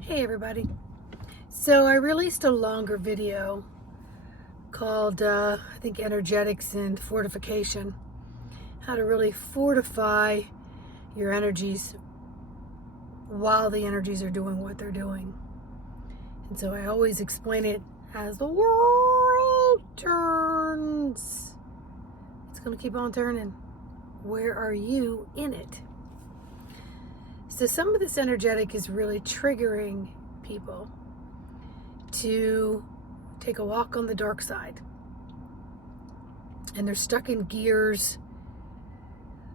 Hey everybody. So I released a longer video called I think Energetics and Fortification. How to really fortify your energies while the energies are doing what they're doing. And so I always explain it as the world turns. It's going to keep on turning. Where are you in it? So some of this energetic is really triggering people to take a walk on the dark side. And they're stuck in gears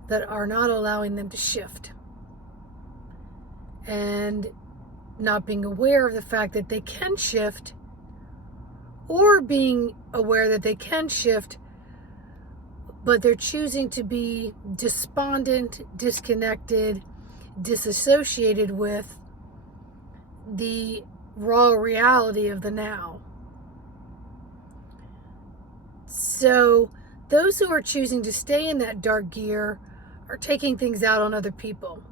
that are not allowing them to shift. And not being aware of the fact that they can shift, or being aware that they can shift, but they're choosing to be despondent, disconnected, disassociated with the raw reality of the now. So those who are choosing to stay in that dark gear are taking things out on other people,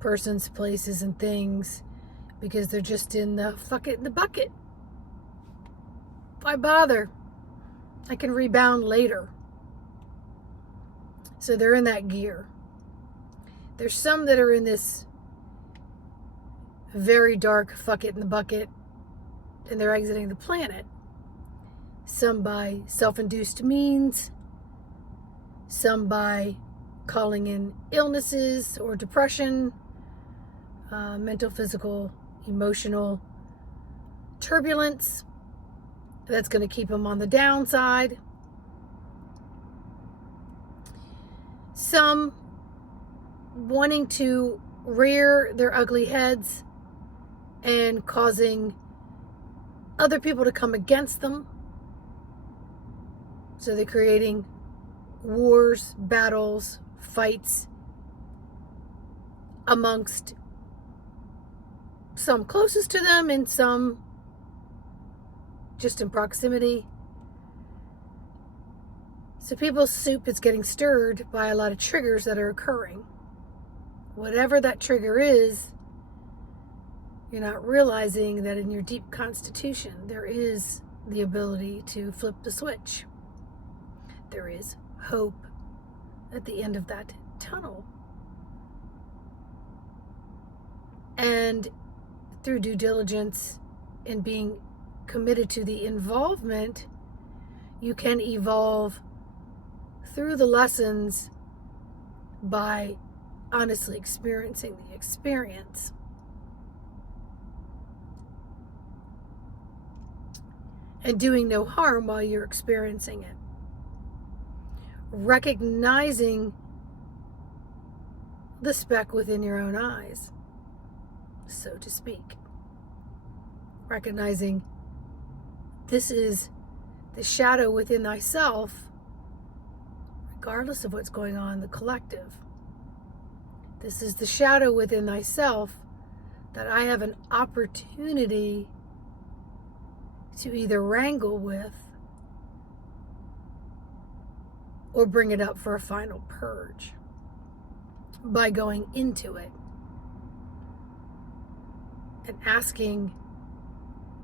persons, places, and things, because they're just in the fuck it in the bucket. Why bother? I can rebound later. So they're in that gear. There's some that are in this very dark fuck it in the bucket, and they're exiting the planet. Some by self-induced means, some by calling in illnesses or depression, mental, physical, emotional turbulence that's going to keep them on the downside. Some wanting to rear their ugly heads and causing other people to come against them. So they're creating wars, battles, fights amongst some closest to them and some just in proximity. So people's soup is getting stirred by a lot of triggers that are occurring. Whatever that trigger is, you're not realizing that in your deep constitution, there is the ability to flip the switch. There is hope at the end of that tunnel. And through due diligence and being committed to the involvement, you can evolve through the lessons by honestly experiencing the experience. And doing no harm while you're experiencing it. Recognizing the speck within your own eyes, so to speak. Recognizing this is the shadow within thyself, regardless of what's going on in the collective. This is the shadow within thyself that I have an opportunity to either wrangle with or bring it up for a final purge by going into it and asking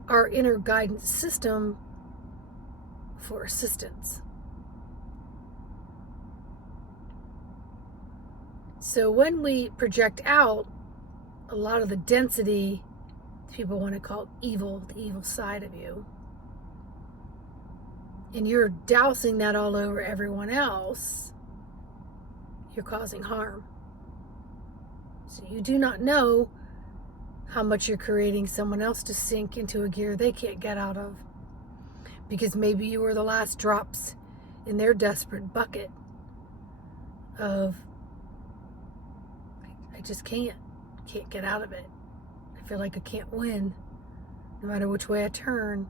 our inner guidance system for assistance. So when we project out a lot of the density, people want to call evil, the evil side of you, and you're dousing that all over everyone else, you're causing harm. So you do not know how much you're creating someone else to sink into a gear they can't get out of, because maybe you were the last drops in their desperate bucket of I just can't get out of it. I feel like I can't win no matter which way I turn.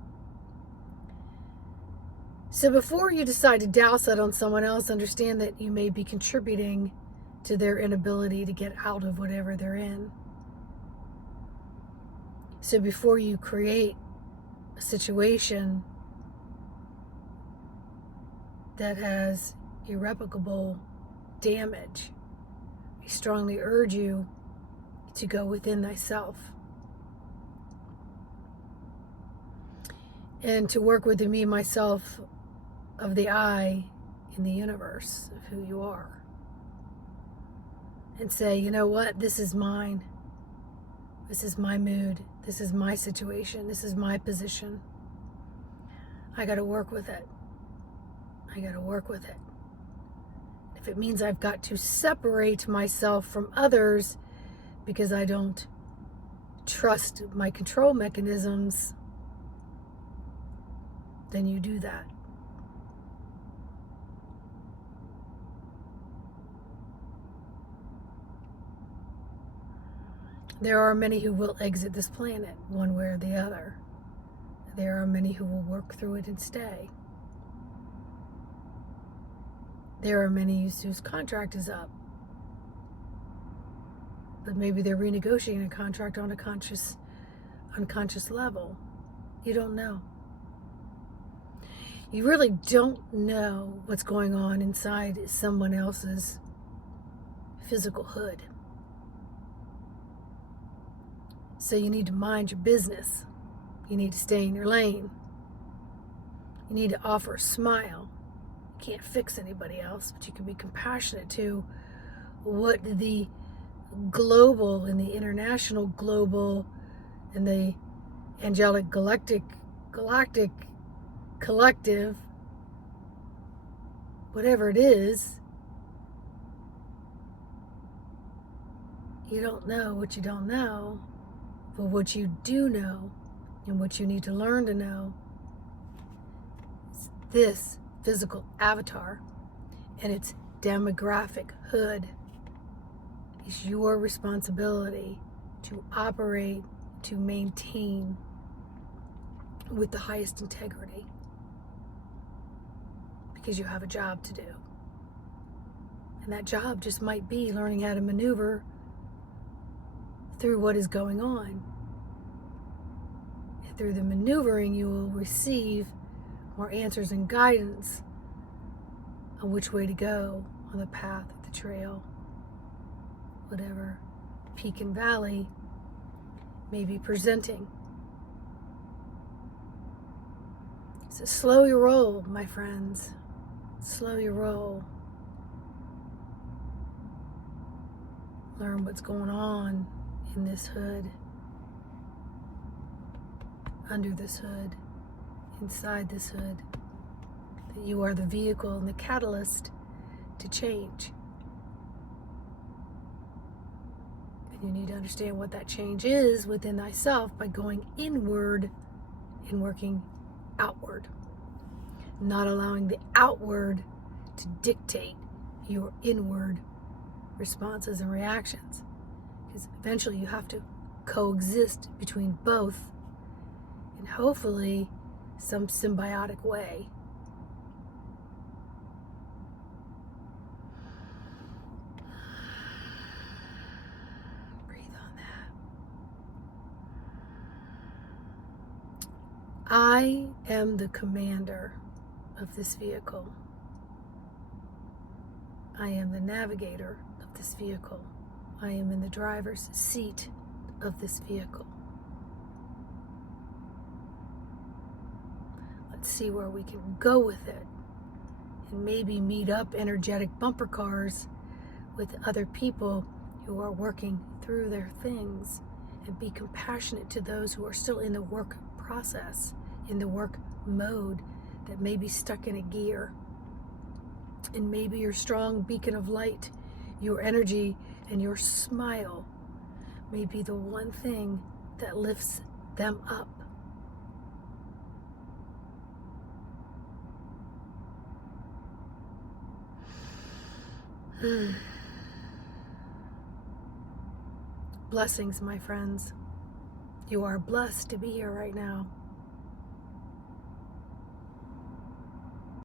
So before you decide to douse that on someone else, understand that you may be contributing to their inability to get out of whatever they're in. So before you create a situation that has irreparable damage, I strongly urge you to go within thyself and to work with the me, myself of the I in the universe of who you are, and say, you know what, this is mine. This is my mood. This is my situation. This is my position. I got to work with it. I got to work with it. If it means I've got to separate myself from others because I don't trust my control mechanisms, then you do that. There are many who will exit this planet one way or the other. There are many who will work through it and stay. There are many whose contract is up, but maybe they're renegotiating a contract on a unconscious level. You don't know. You really don't know what's going on inside someone else's physical hood. So you need to mind your business. You need to stay in your lane. You need to offer a smile. You can't fix anybody else, but you can be compassionate to what the global and the international global and the angelic galactic collective, whatever it is. You don't know what you don't know, but what you do know and what you need to learn to know is this physical avatar and its demographic hood is your responsibility to operate, to maintain with the highest integrity, because you have a job to do. And that job just might be learning how to maneuver through what is going on. And through the maneuvering, you will receive more answers and guidance on which way to go on the path, the trail, whatever peak and valley may be presenting. So slow your roll, my friends. Slow your roll. Learn what's going on in this hood, under this hood, inside this hood. That you are the vehicle and the catalyst to change. And you need to understand what that change is within thyself by going inward and working outward. Not allowing the outward to dictate your inward responses and reactions. Because eventually you have to coexist between both in hopefully some symbiotic way. Breathe on that. I am the commander of this vehicle. I am the navigator of this vehicle. I am in the driver's seat of this vehicle. Let's see where we can go with it, and maybe meet up energetic bumper cars with other people who are working through their things, and be compassionate to those who are still in the work process, in the work mode, that may be stuck in a gear. And maybe your strong beacon of light, your energy, and your smile may be the one thing that lifts them up. Blessings, my friends. You are blessed to be here right now.